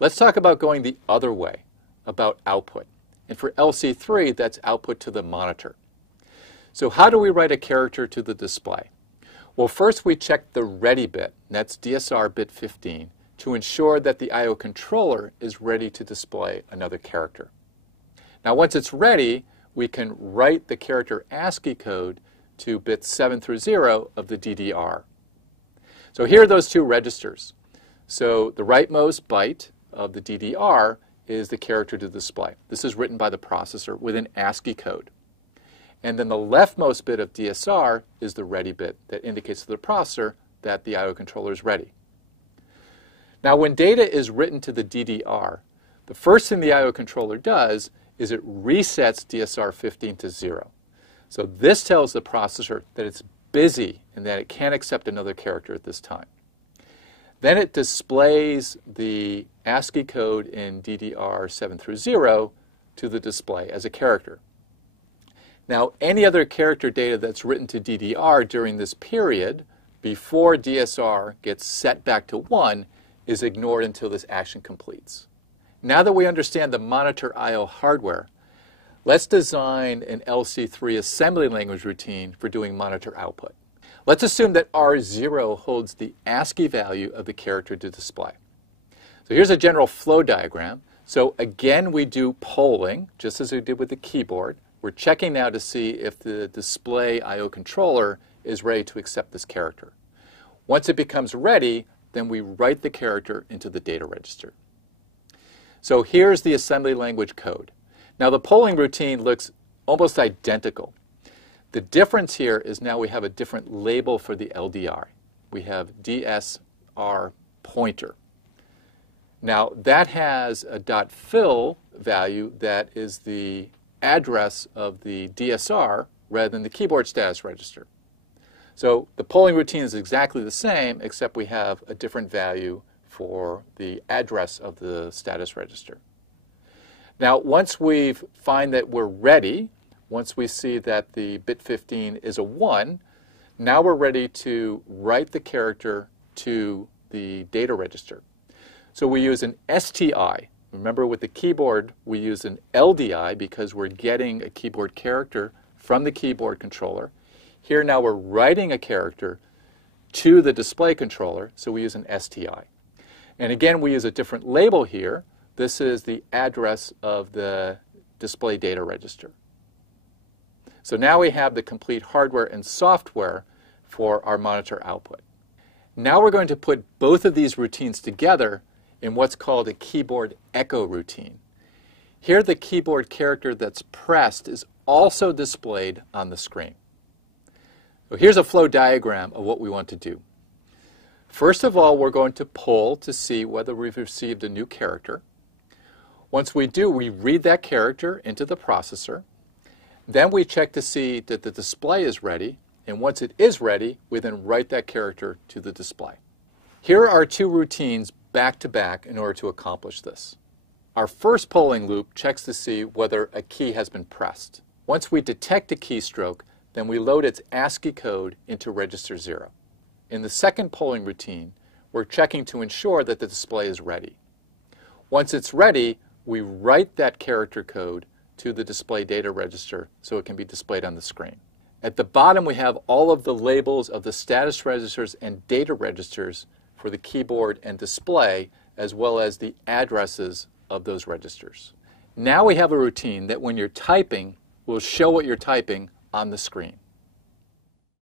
Let's talk about going the other way, about output. And for LC3, that's output to the monitor. So how do we write a character to the display? Well, first we check the ready bit, and that's DSR bit 15, to ensure that the I/O controller is ready to display another character. Now once it's ready, we can write the character ASCII code to bits 7 through 0 of the DDR. So here are those two registers. So the rightmost byte of the DDR is the character to display. This is written by the processor with an ASCII code. And then the leftmost bit of DSR is the ready bit that indicates to the processor that the I/O controller is ready. Now when data is written to the DDR, the first thing the I/O controller does is it resets DSR 15 to 0. So this tells the processor that it's busy and that it can't accept another character at this time. Then it displays the ASCII code in DDR 7 through 0 to the display as a character. Now, any other character data that's written to DDR during this period, before DSR gets set back to 1, is ignored until this action completes. Now that we understand the monitor I/O hardware, let's design an LC3 assembly language routine for doing monitor output. Let's assume that R0 holds the ASCII value of the character to display. So here's a general flow diagram. So again, we do polling, just as we did with the keyboard. We're checking now to see if the display I/O controller is ready to accept this character. Once it becomes ready, then we write the character into the data register. So here's the assembly language code. Now the polling routine looks almost identical. The difference here is now we have a different label for the LDR. We have DSR pointer. Now that has a .fill value that is the address of the DSR rather than the keyboard status register. So the polling routine is exactly the same, except we have a different value for the address of the status register. Now once we find that we're ready, once we see that the bit 15 is a 1, now we're ready to write the character to the data register. So we use an STI. Remember, with the keyboard, we use an LDI because we're getting a keyboard character from the keyboard controller. Here now we're writing a character to the display controller, so we use an STI. And again, we use a different label here. This is the address of the display data register. So now we have the complete hardware and software for our monitor output. Now we're going to put both of these routines together in what's called a keyboard echo routine. Here the keyboard character that's pressed is also displayed on the screen. So here's a flow diagram of what we want to do. First of all, we're going to poll to see whether we've received a new character. Once we do, we read that character into the processor. Then we check to see that the display is ready, and once it is ready, we then write that character to the display. Here are two routines back to back in order to accomplish this. Our first polling loop checks to see whether a key has been pressed. Once we detect a keystroke, then we load its ASCII code into register 0. In the second polling routine, we're checking to ensure that the display is ready. Once it's ready, we write that character code to the display data register so it can be displayed on the screen. At the bottom, we have all of the labels of the status registers and data registers for the keyboard and display, as well as the addresses of those registers. Now we have a routine that when you're typing will show what you're typing on the screen.